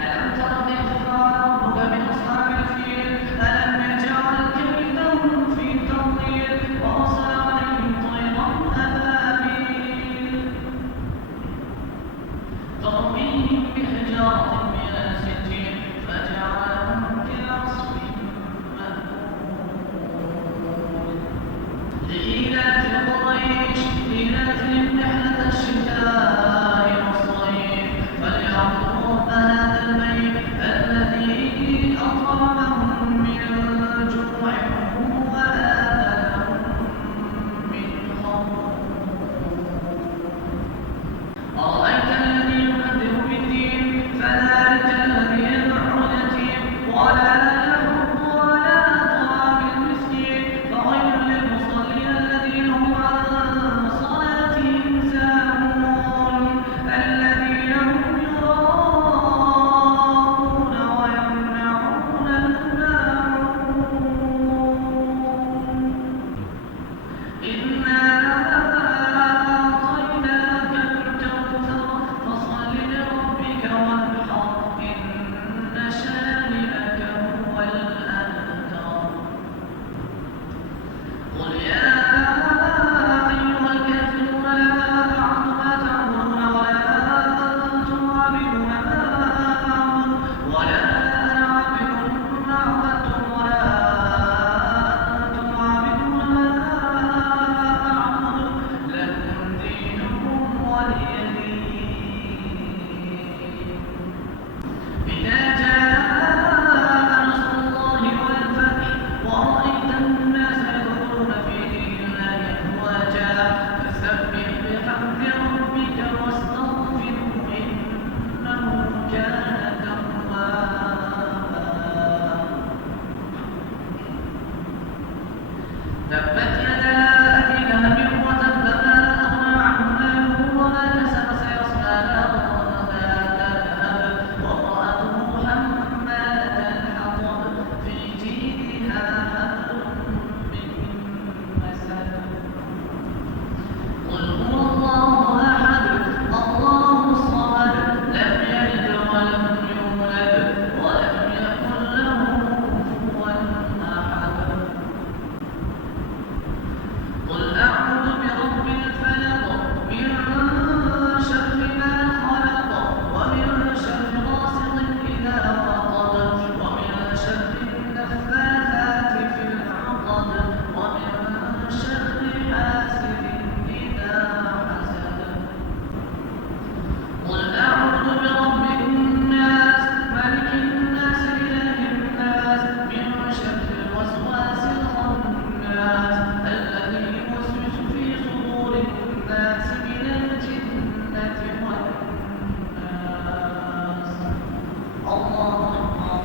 ألم تر كيف فعل ربك بأصحاب الفيل ألم يجعل كيدهم في تضليل وأرسل عليهم طيرا أبابيل ترميهم بحجارة من سجيل فجعلهم كعصف مأكول لإيلاف قريش إيلافهم رحلة الشتاء والصيف فليعبدوا رب هذا البيت الذي أطعمهم من جوع وآمنهم من خوف أرأيت الذي يكذب بالدين فذلك الذي يدعو اليتيم ولا يحض على طعام المسكين فويل للمصلين الذين هم عن صلاتهم ساهون الذين هم يراءون ويمنعون الماعون إنا أعطيناك الكوثر فصل لربك وانحر إن شانئك هو الأبتر قل يا أيها الكافرون لا أعبد ما تعبدون ولا أنتم عابدون ما أعبد ولا أنا عابد ما عبدتم ولا أنتم عابدون ما أعبد لكم دينكم ولي دين إذا جاء نصر الله والفتح ورأيت الناس يدخلون في دين الله أفواجا فسبح بحمد ربك واستغفره إنه كان توابا تبت يدا أبي لهب وتب ما أغنى عنه ماله وما كسب سيصلى نارا ذات لهب وامرأته حمالة الحطب في جيدها حبل من مسد قل هو الله أحد الله الصمد لم يلد ولم يولد ولم يكن له كفوا أحد قل أعوذ برب الفلق من شر ما خلق ومن شر غاسق إذا وقب ومن شر النفاثات في العقد ومن شر حاسد إذا حسد قل أعوذ برب الناس ملك الناس إله الناس من شر الوسواس الخناس الذي يوسوس في صدور الناس من الجنة والناس الله أكبر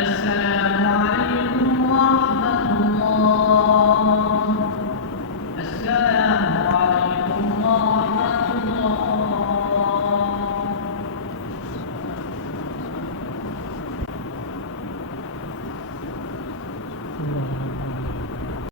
السلام عليكم ورحمة الله السلام عليكم ورحمة الله